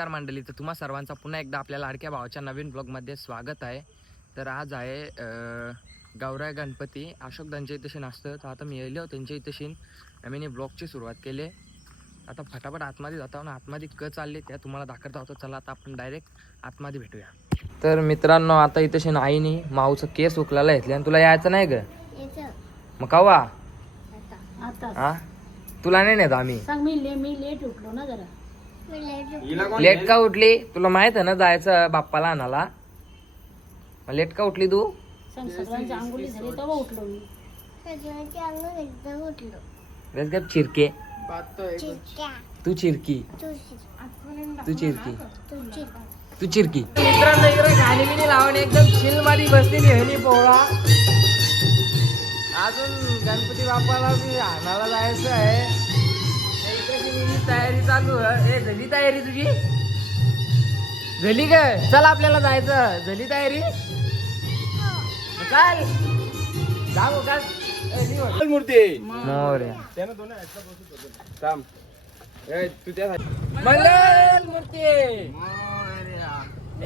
नमस्कार मंडळी तर तुम्हा सर्वांचा पुन्हा एकदा आपल्या लाडक्या भावाच्या नवीन ब्लॉगमध्ये स्वागत आहे. तर आज आहे गौराय गणपती अशोक त्यांच्या इथेशी नसतं तर आता मी येलो त्यांच्या इथेशी मी ब्लॉगची सुरुवात केली. आता फटाफट आतमध्ये जातो ना आतमध्ये क चालले त्या तुम्हाला दाखवता होतो. चला आता आपण डायरेक्ट आतमध्ये भेटूया. तर मित्रांनो आता इथेशी आईनी माऊचं केस उकलायला घेतले आणि तुला यायचं नाही ग? मग कवा? हा तुला नाही नेत आम्ही. सांग मी ले मी लेट उठलो ना जरा. लेट का उठली? तुला माहीत आहे ना जायचं बाप्पाला आणाला लेट का उठली तू? सांग सगळ्यांची आंघोळी झाली तेव्हा उठलो मी. बस गप चिरके. तू चिरकी. तू चिरकी. तू चिरकी. मित्रांनो इकडे गाणी बिणी लावून एकदम चिल बसलेली हनी पोळा अजून गणपती बाप्पाला आणायला जायचं आहे. तयारी चालू आहे. ए झाली तयारी तुझी? झाली काय चल आपल्याला जायचं. झाली तयारी? चाल. जाऊ का. मूर्ती. थांब. तू त्या मंगल मूर्ती.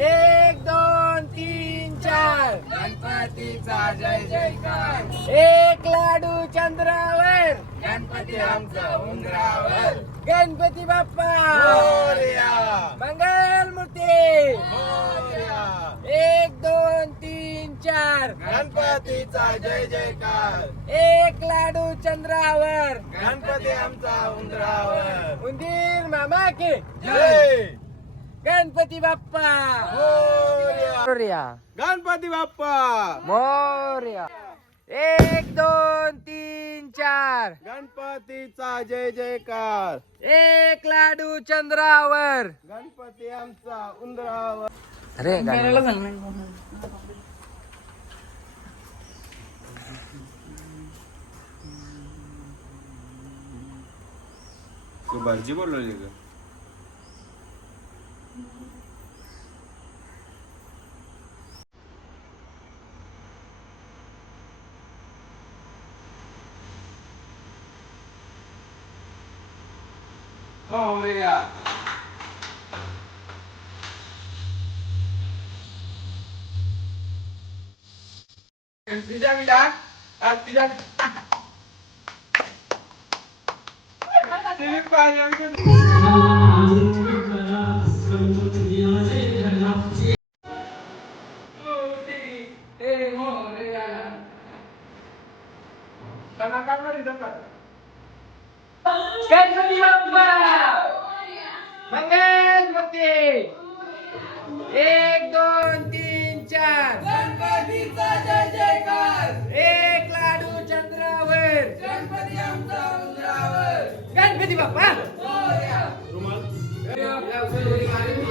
एक दोन तीन चार. गणपतीचा जय जयकार. एक लाडू चंद्रावर. गणपती आमचा उंदरावर. गणपती बाप्पा! मोरया! मंगल मूर्ती! मोरया! एक दोन तीन चार! गणपतीचा जय जयकार! एक लाडू चंद्रावर! गणपती आमचा उंदरावर! उंदीर मामा के! जय! गणपती बाप्पा! मोरया! मोरया! गणपती बाप्पा! मोरया! एक दोन तीन चार. गणपतीचा जय जयकार. एक लाडू चंद्रावर. गणपती आमचा उंदरावर. अरे तू बोलवली का? मोरया तिच्या मिळा तिच्या तिने पाहिजे गणपती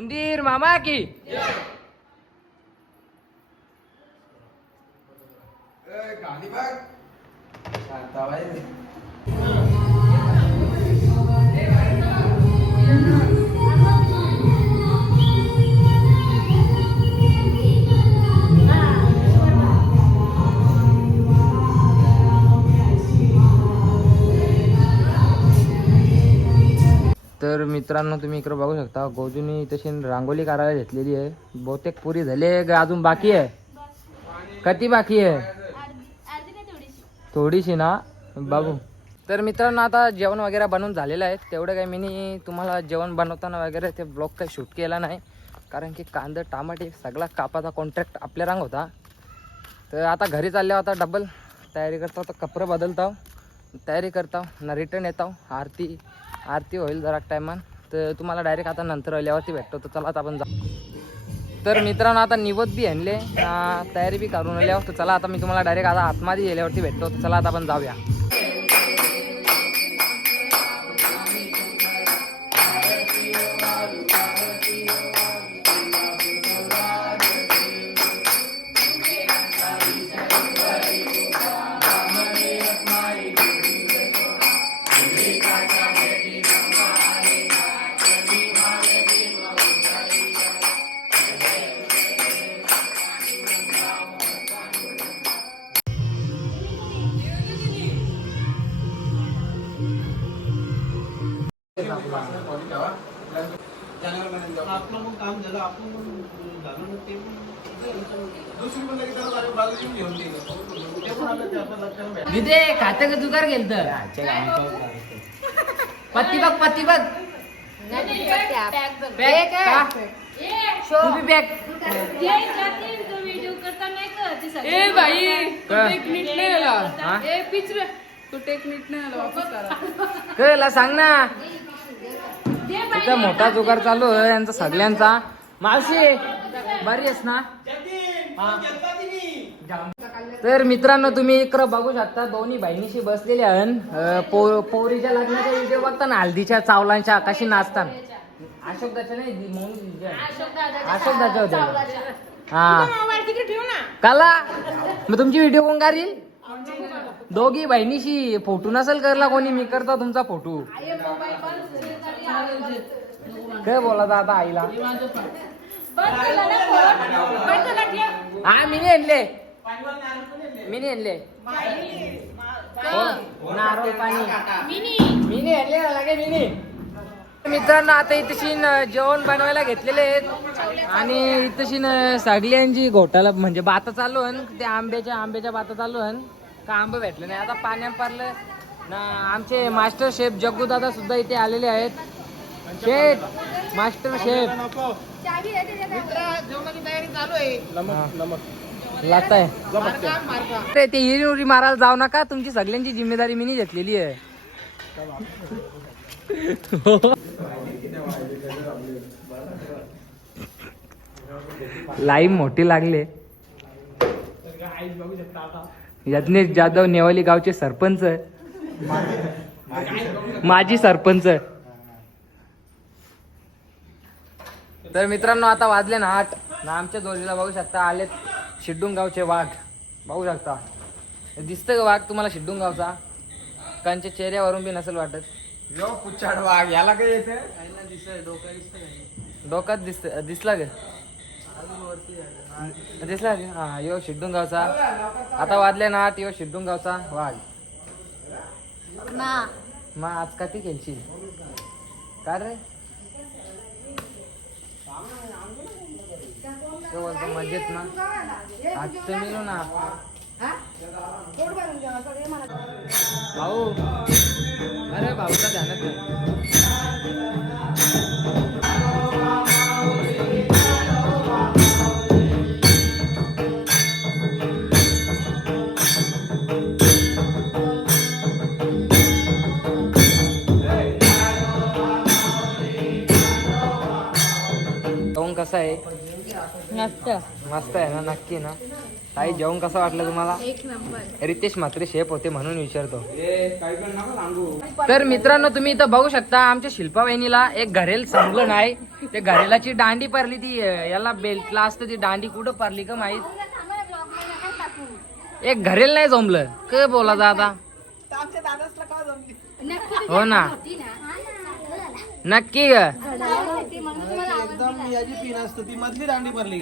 उंदीर मामा की। तर मित्रांनो तुम्ही इकडे बघू शकता गोजूनी तशी रांगोली करायला घेतलेली आहे. बहुतेक पुरी झाली का? अजून बाकी आहे? कती बाकी आहे? थोडीशी ना? बाबू तर मित्रांनो आता जेवण वगैरे बनवून झालेलं आहे. तेवढं काही मी तुम्हाला जेवण बनवताना वगैरे ते ब्लॉग काही शूट केला नाही. कारण की कांदे टमाटे सगळा कापाचा कॉन्ट्रॅक्ट आपल्या रांग होता. तर आता घरी चालल्या आता डबल तयारी करता तर कपडे बदलता. तयारी करता ना रिटर्न येता. आरती आरती होईल जरा टायमान तर तुम्हाला डायरेक्ट आता नंतर आल्यावरती भेटतो. तर चला आता आपण जा. तर मित्रांनो आता निवत बी आणले. तयारी बी करून आल्यावर तर चला आता मी तुम्हाला डायरेक्ट आता आतमध्ये गेल्यावरती भेटतो. तर चला आता आपण जाऊया. आपलं मग काम झालं आपण मग झालं मग ते दुसरी पण लगेच त्याला बाजू- बाजू येऊन घेऊन गेलं. ते पण आलं ते आपलं लक्षात भेटलं. विदे खातं का जुगार गेलत पत्ती बघ पत्ती बघ बॅग का? तू बी बॅग ए बाई तू का? टेक नीट नाही आला हा? ए पिचरे तू टेक नीट नाही आला वापस करा कळला सांग ना इथं मोठा जुगार चालू आहे यांचा सगळ्यांचा. मावशी बरी आहेस ना. तर मित्रांनो तुम्ही इकडं बघू शकता दोन्ही बहिणीशी बसलेले आहेत. पो पोरीच्या लग्नाचा व्हिडिओ बघता ना हल्दीच्या चावलांच्या कशी नाचतात अशोक दाच्या नाही. अशोक दाच्या होत्या हा. काला? मग तुमची व्हिडिओ कोण करील दोघी बहिणीशी फोटो नसेल करला कोणी मी करतो तुमचा फोटो. काय बोला आता आईला? हा मी आणले मी आणले हो, नारळ पाणी. मी आणले लागे मी मित्रांनो आता इथशी जेवण बनवायला घेतलेले आहेत. आणि इथशी सगळ्यांची घोटाला म्हणजे बाता चालू आहे ते आंब्याच्या आंब्याच्या बाता चालू आहे का आंबे भेटले नाही. आता पाण्यात पारलं ना आमचे मास्टर शेफ जग्गू दादा सुद्धा इथे आलेले आहेत. Chef master chef. ते हिरी उरी मारायला जाऊ नका. तुमची सगळ्यांची जिम्मेदारी मी नाही घेतलेली आहे. लाईव्ह मोठी लागले. यज्ञेश जाधव नेवाली गावचे सरपंच. माजी सरपंच. तर मित्रांनो आता वाजले ना आठ. ना आमच्या जोडीला बघू शकता आलेत शिड्डून गावचे वाघ. बघू शकता. दिसतं का वाघ तुम्हाला शिड्डून गावचा? कांच्या चेहऱ्यावरून बी नसेल वाटत. यो पुच्छाड वाघ याला काय येते डोक्यात दिसत दिसला ग दिसला का? हा यो शिड्डून गावचा आता वाजले ना आठ यो शिड्डून गावचा वाघ मग आज का ती खेळशील? काय रे? तो बोलतो मजेत ना. आज तर मिळू ना. भाऊ. अरे भाऊचा ध्यानात मस्त. मस्त आहे ना नक्की ना. ताई जेवण कसं वाटलं तुम्हाला? एक नंबर. रितेश म्हात्रे शेफ होते म्हणून विचारतो. तर मित्रांनो तुम्ही इथं बघू शकता आमच्या शिल्पा वहिनीला एक घरेल समजलं नाही. ते घरेलाची दांडी पडली ती याला बेल्टला असतं ती दांडी कुठं पडली का माहीत? एक घरेल नाही जमलं. क बोला आता हो ना. नक्की ग. एकदम याची पिन असतं ती मधली दांडी भरली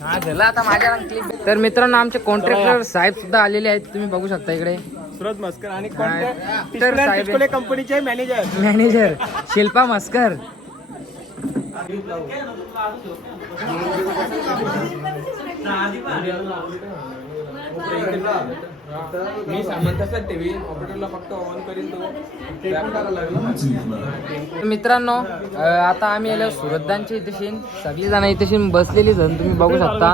हा झालं आता माझ्या. तर मित्रांनो आमचे कॉन्ट्रॅक्टर साहेब सुद्धा आलेले आहेत. तुम्ही बघू शकता इकडे. सुरज मस्कर आणि काय? तर साहेब कंपनीचे मॅनेजर मॅनेजर शिल्पा मस्कर. मी सामान तसंच टीव्ही ऑपरेटरला फक्त ऑन करीन तो. मित्रांनो आता आम्ही आलो सुरतदानच्या इथेशी सगळी जण इथेशी बसलेली जण तुम्ही बघू शकता.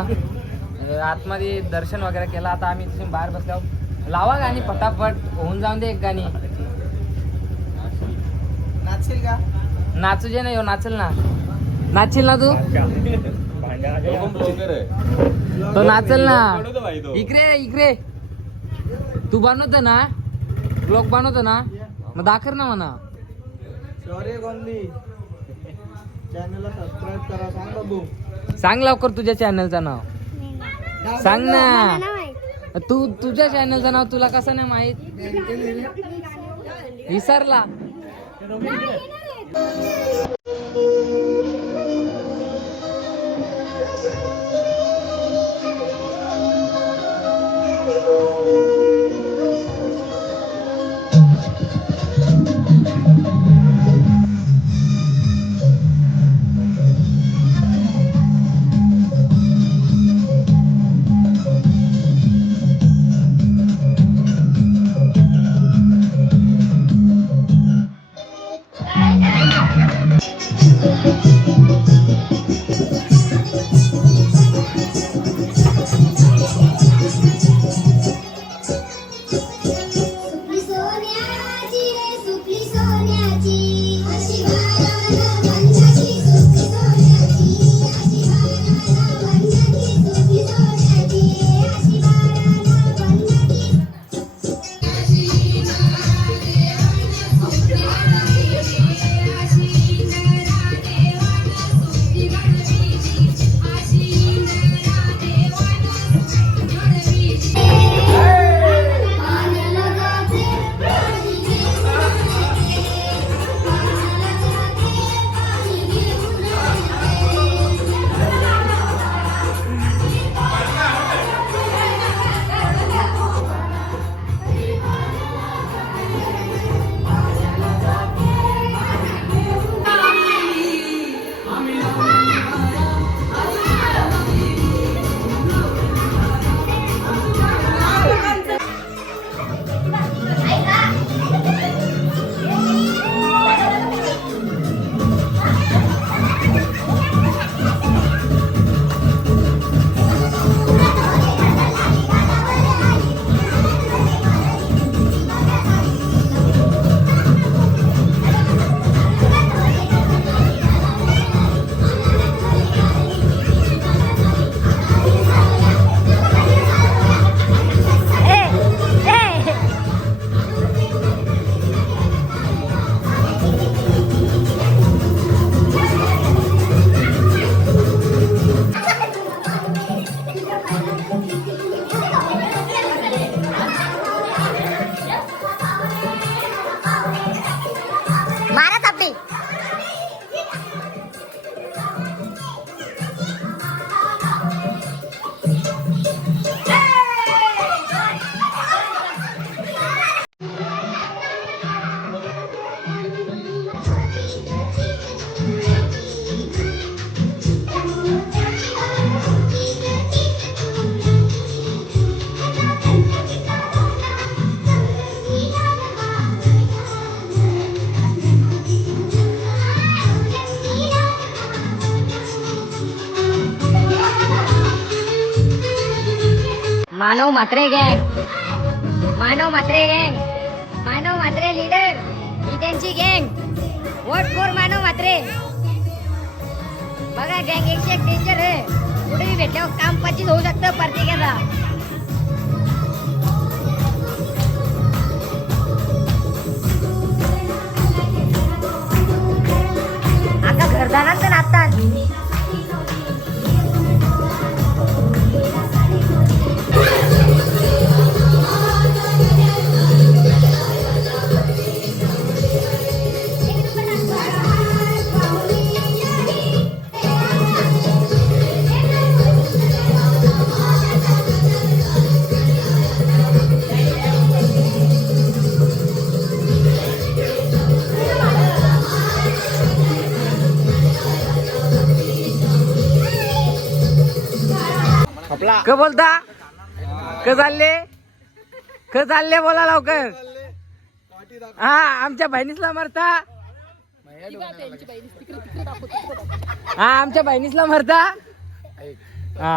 आतमध्ये दर्शन वगैरे केलं. आता आम्ही इथेशी बाहेर बसल्यावर लावा गाणी पटापट. होऊन जाऊन दे एक गाणी. नाचू जे नाही हो नाचेल ना. नाचील ना तू? तो नाचेल ना. इकडे इकडे. तू बनवतो ना? ब्लॉग बनवतो ना? मग दाखर ना म्हणा. सॉरी गोंदी चॅनलला सबस्क्राईब करा सांग बाबू. सांग लवकर तुझ्या चॅनलचं नाव. सांग ना. तू तुझ्या चॅनलचं नाव तुला कसं नाही माहीत? विसरला. मानव म्हात्रे गँग मानव मात्रे गँग मानव मात्रे लीडर ही त्यांची गँग वोट फॉर मानव मात्रे बघा गँग एकशे एक डेंजर आहे कुठेही भेटल्यावर काम पच्चीस होऊ शकतं प्रत्येकाला क बोलता? क चालले? क चालले बोला लवकर. हा आमच्या बहिणीसला मरता. हा आमच्या बहिणीसला मरता. हा.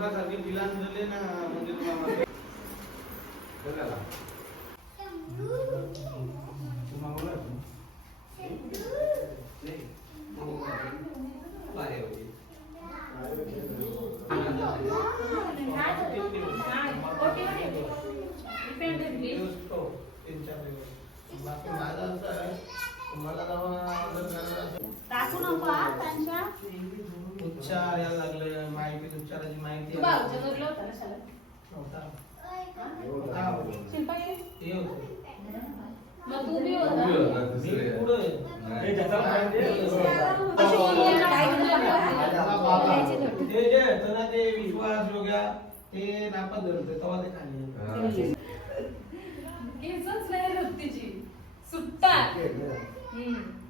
उंदरासारखे पिलान झाले ना मंदिर मामा बघायला. तू मागवला का? नाही. बाहेर होती. दिवस तो, तीन चार दिवस. बाकी माझं असं आहे, तुम्हाला जेव्हा जर करायचं असेल, टाकू नको हा त्यांच्या उच्चार यायला लागले माहिती उच्चाराची माहिती तू होता. होता. शिल्पा होतं. मग तू बी होता. होतं विश्वास योग्या ते नापास होतं, तेव्हा ते खाली केसच नाही राहत तिची. सुट्टात. हम्म.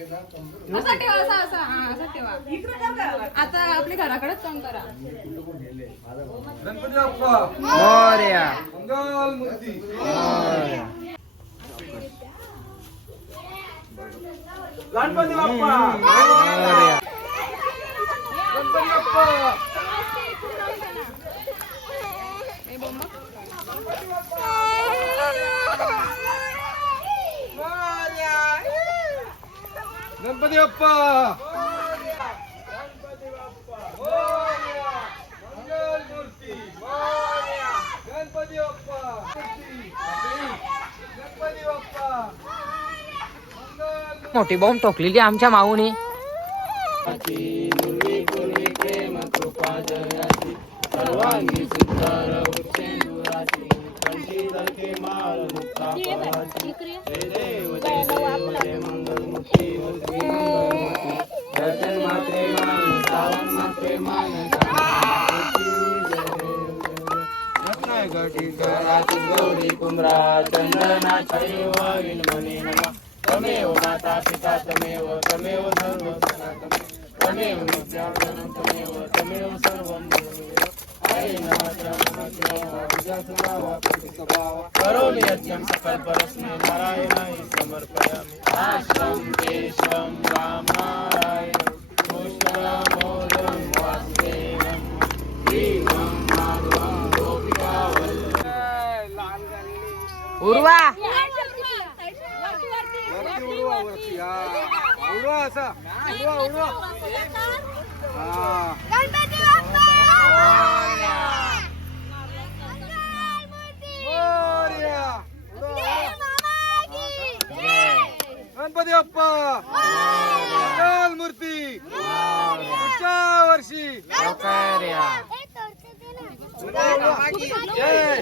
असा ठेवा असा असा हा असा ठेवा. आता आपल्या घराकडेच काम करा. गणपती बाप्पा मोरया. मंगल मूर्ती मोरया. गणपती बाप्पा मोरया. गणपती बाप्पा गणपती बाप्पा गणपती बाप्पा मोरया. मंगल मूर्ती मोरया. गणपती बाप्पा मूर्ती. गणपती बाप्पा मंगल मोठी बॉम्ब ठोकलेली आमच्या माऊनी. गौरी कुमरा चंदना मनी नमः। तमेव माता पिता तमेव तमेव सर्व तमेव नित्यानंद तमेव तमेव सर्वं करोमि यज्ञं सकल्परस्मै नारायणाय समर्पयामि। आश्रं केशवं रामाय। नारायण कृष्णमोदं वासुदेवं। श्रीमा उर्वा. गणपती बाप्पा. गणपती बाप्पा मंगल मूर्ती पुढच्या वर्षी. जय.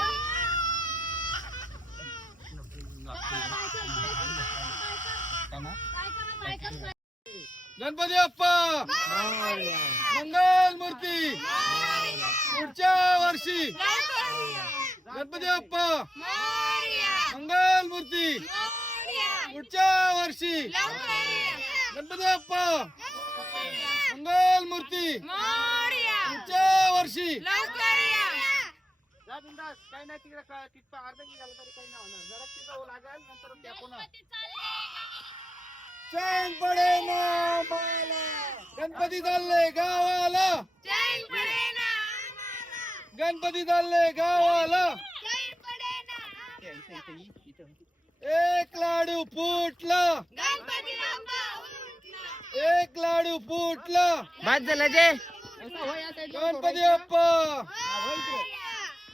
गणपती अप्पा मंगल मूर्ती! पुढच्या वर्षी! गणपती अप्पा मंगल मूर्ती! पुढच्या वर्षी! गणपती अप्पा मंगल मूर्ती! पुढच्या वर्षी! बिंदास. काही नाही तिकडे का- तिथं अर्धा की झालं तरी काही नाही होणार. जरा तिथं हो लागेल नंतर त्या पुन्हा. चैन पडे ना मला गणपती चालले गावाला. गणपती चालले गावाला. एक लाडू फुटला. एक लाडू फुटला. बाद झालं जे? गणपती बाप्पा.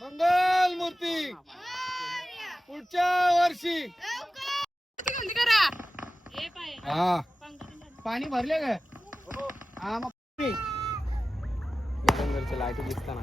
मंगल मूर्ती. पुढच्या वर्षी. हा. पाणी भरले का? हा लाइट दिसता ना